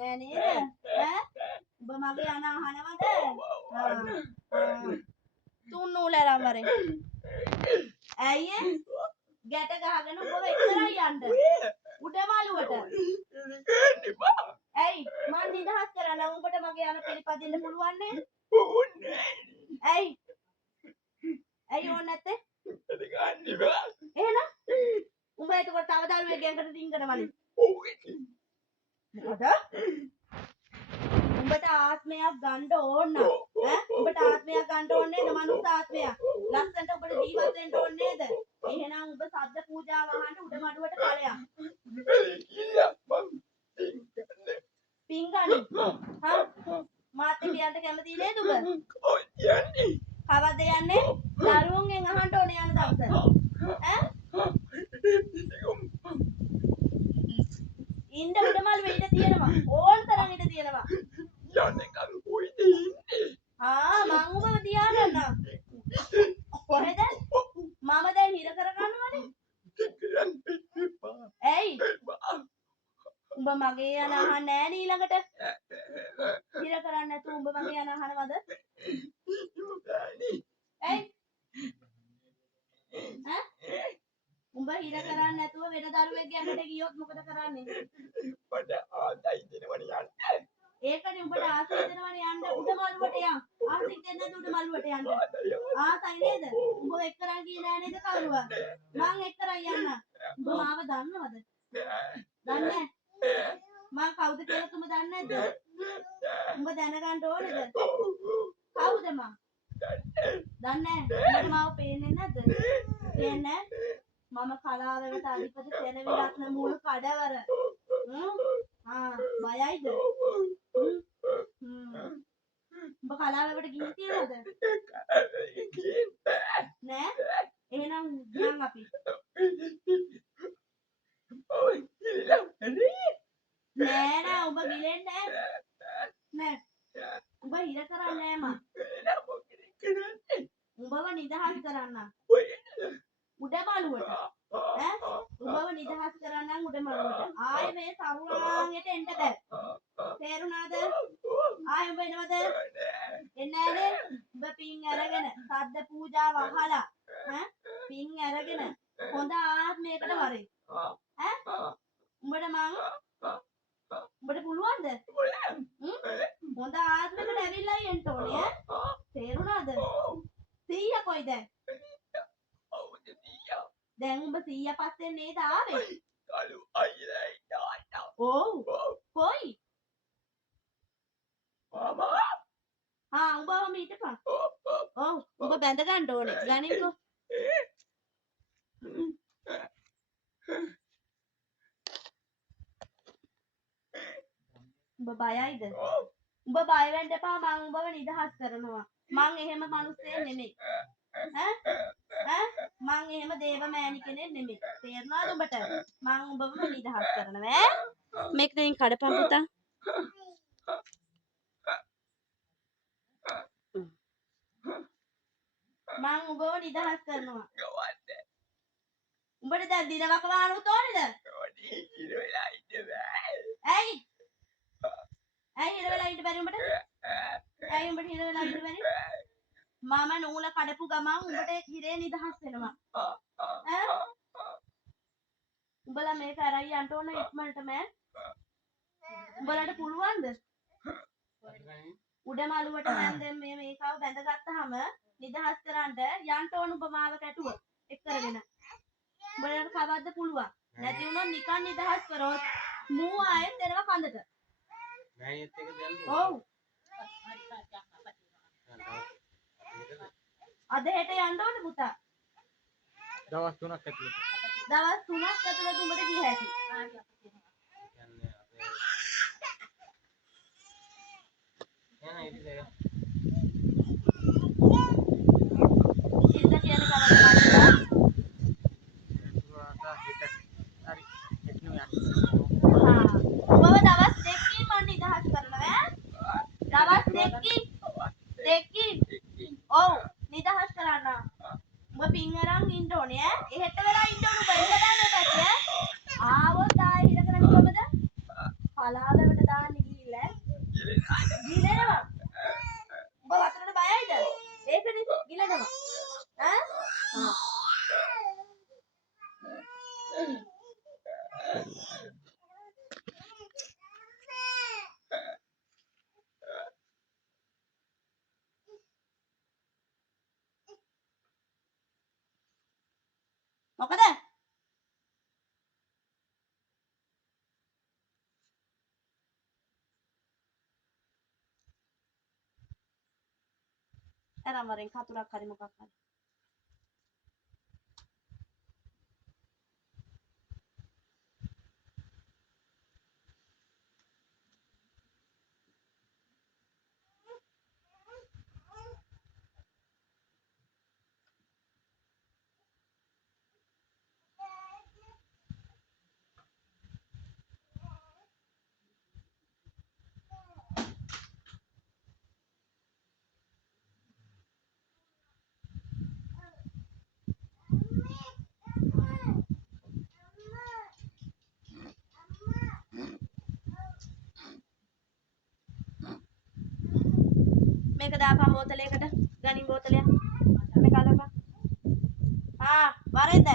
නෑ නේද? ඈ උඹ මගේ යන අහනවද? තුන් නූලරම් වරේ. ඇයි ගැට ගහගෙන උඹව එක්තරයි යන්න. උඩමාලුවට. ඇයි මං නිදහස් කරන්න උඹට මගේ යන පිළිපදින්න පුළුවන් නේ? ඇයි? ඇයි ඕනේ නැත්තේ? එහෙනම් උඹ එතකොට තව දරුවෙක් ගෙන්කට රින්ගනවනේ. මොකද? උඹට ආත්මයක් ගන්න ඕන නම් උඹට ආත්මයක් ගන්න ඕනේ නේද? මනුස්ස ආත්මයක්. ලස්සනට උඹට ජීවත් වෙන්න ඕනේ නේද? එහෙනම් උඹ සද්ද පූජාව අහන්න උඩ මඩුවට ඵලයක්. පිංගනි. හා මාත් එක්ක යන්න කැමති නේද උඹ? කවද්ද යන්නේ? දරුවන්ගෙන් අහන්න ඕනේ යන දවස. ඈ? ඉන්න උඩමල් වෙයිද තියෙනවා. ඕන තරම් ඉඳ තියෙනවා. මං උඹව තියාගන්නම්. කොහෙද? මම දැන් හිර කරගන්නවනේ. ඇයි? උඹ මගේ යන අහන්නේ නෑ ඊළඟට. හිර කරන්නේ නැතුව උඹ මගේ යන අහනවද? ඇයි? ඈ? උඹ හිර කරන්නේ නැතුව වෙන දරුවෙක් යන්නට ගියොත් මොකද කරන්නේ? ඒකනේ උඹට ආසයි දෙනවනේ යන්න උඩමළුවට යන්. ආසයි දෙන්නේ නැද්ද උඩමළුවට යන්න? ආසයි නේද? උඹ එක්කරන් ගියේ නෑ නේද කවුරුවත්? මං එක්කරන් යන්න. උඹ මාව දන්නවද? දන්නේ නැහැ. මං කවුද කියලා උඹ දන්නේ නැද්ද? උඹ දැනගන්න ඕනේද? කවුද මං? දන්නේ නැහැ. උඹට මාව පේන්නේ නැද්ද? පේන්නේ නැහැ. මම කලාවකට අධිපති සෙනවි රත්න මූල කඩවර. බයයිද? උඹ කලාවකට ගිහින් තියනවද? නෑ. එහෙනම් ගියන් අපි. නෑ නෑ උඹ ගිලෙන්නේ නෑ. උඹ හිර කරන්නේ නෑ මං. උඹව නිදහස් කරන්න. උඩමළුවට. උඹව නිදහස් කරන්නම් උඩමළුවට. ආයේ මේ සරුවාගෙට එන්න බෑ. තේරුණාද? ආයේ උඹ එනවද? එන්නේ නෑනේ. උඹ පින් අරගෙන සද්ද පූජාව අහලා පින් අරගෙන හොඳ ආත්මයකට වරේ. උඹට පුළුවන්ද? හොඳ ආත්මයකට ඇවිල්ලා එන්න ඕනේ ඈ. තේරුණාද? 100 කොයිද? දැන් උඹ 100 පස්සෙන් නේද ආවේ? ඔව්. කොයි? උඹ ඔහම හිටපන්. ඔව් උඹ බැඳ ගන්න ඕනේ. ගනින්කෝ. උඹ බයයිද? උඹ බය වෙන්න එපා මං උඹව නිදහස් කරනවා. මං එහෙම මිනිස්සෙක් නෙමෙයි. මං එහෙම දේව මෑණි කෙනෙක් නෙමෙයි. තේරුණාද උඹට? මං උඹව නිදහස් කරනවා ඈ. මේක දෙයින් කඩපන් පුතා. මං උඹව නිදහස් කරනවා. උඹට දැන් දිනවක වානුත් ඕනේද? ඇයි? ඇයි හිර වෙලා ඉන්න බැරි උඹට? ඇයි උඹට හිර වෙලා ඉන්න බැරි? මම නූල කඩපු ගමන් උඹට හිරේ නිදහස් වෙනවා. උඹලා මේක අරයි යන්න ඕන ඉක්මනට මෑ. උඹලට පුළුවන්ද? උඩමළුවට මම දැන් මේකව බැඳගත්තාම නිදහස් කරන්න යන්න ඕන උඹ මාව කැටුව එක් කරගෙන. උඹලට කවද්ද පුළුවන්? නැති වුණොත් නිකන් නිදහස් කරොත් මූ ආයෙත් එනවා කඳට. මෑණියත් එක දැල්ලු. ඔව්. අද හෙට යන්න ඕනේ පුතා. දවස් 3ක් ඇතුළත. දවස් 3ක් ඇතුළත උඹට ගිය හැකි. සිල්ද කියන කවදාද? උඹව දවස් 2කින් මම නිදහස් කරනවා ඈ. දවස් 2කින්. ඔව් නිදහස් කරන්න. උඹ පින් අරන් ඉන්න ඕනේ ඈ. එහෙට වෙලා ඉන්න ඕනේ උඹ එන්න බෑ මේ පැත්තේ ඈ. ආවොත් ආයෙ හිර කරන්නේ කොහමද? පලාවකට දාන්න ගියේ. Era maren katurak hadi මොකක් හරි. මේක දාපන් බෝතලයකට. ගනින් බෝතලයක්. මේක අරපන්. වරෙන්ද?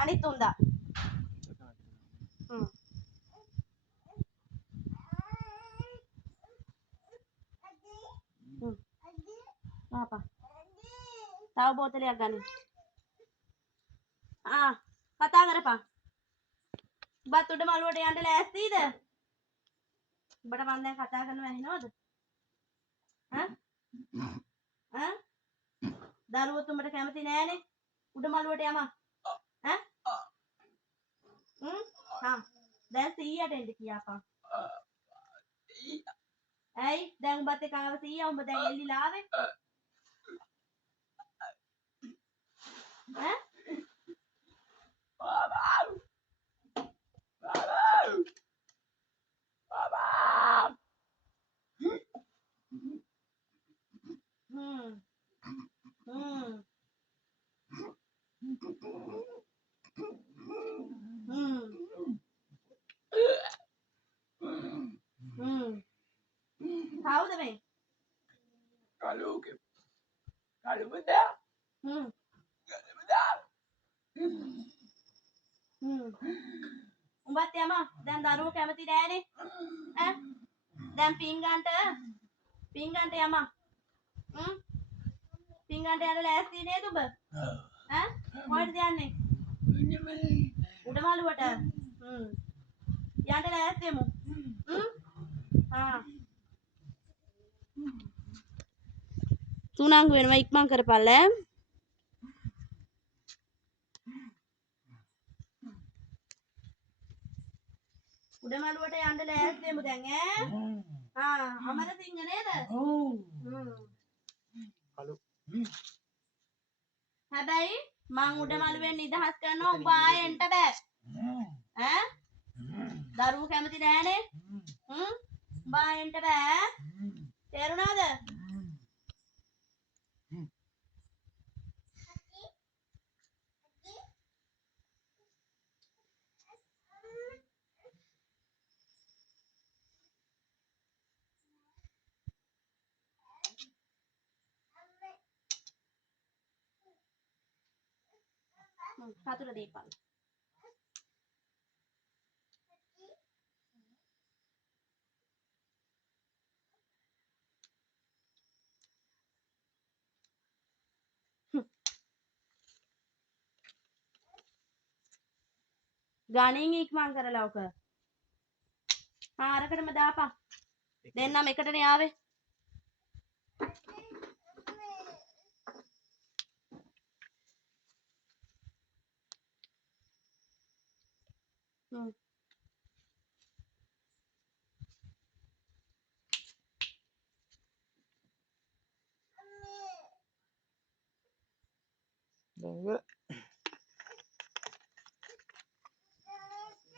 අනිත් තුන්දා. හ්ම්. හ්ම්. දාපන්. තව බෝතලයක් ගනින්. කතා කරපන්. උඹත් උඩ මළුවට යන්න ලෑස්තිද? උඹට මම දැන් කතා කරනවා ඇහෙනවද? දරුවොත් උඹට කැමති නෑනේ. උඩ මළුවට යමන්. දැන් 100ට එන්න කියපන්. ඇයි? දැන් උඹත් එක්ක ආව 100 උඹ දැන් එල්ලිලා ආවේ? කවුද මේ? කලුගේ. කලුබදා. කලුබදා. උඹත් යම දැන් දරුවෝ කැමති නෑනේ. දැන් පිංගන්ට යම. පිංගන්ට යන්න ලෑස්ති නේද උඹ? මොකටද යන්නේ? උඩමළුවට. යන්න ලෑස්තියමු. සුනංගු වෙනවා ඉක්මන් කරපල්ලා. උඩමළුවට යන්න ලෑස්තියමු දැන් අමරසිංහ නේද? කලු. හැබැයි මං උඩමළුවෙන් නිදහස් කරනවා උඹ ආයෙ එන්න බෑ. දරුවෝ කැමති නෑනේ. උඹ ආයෙ එන්න බෑ. තේරුණාද? කතුර දීපන්. ගණින් ඉක්මන් කරලා ඔක. අරකටම දාපන්. දෙන්නම එකටනේ ආවේ.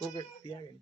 ඕක තියාගෙන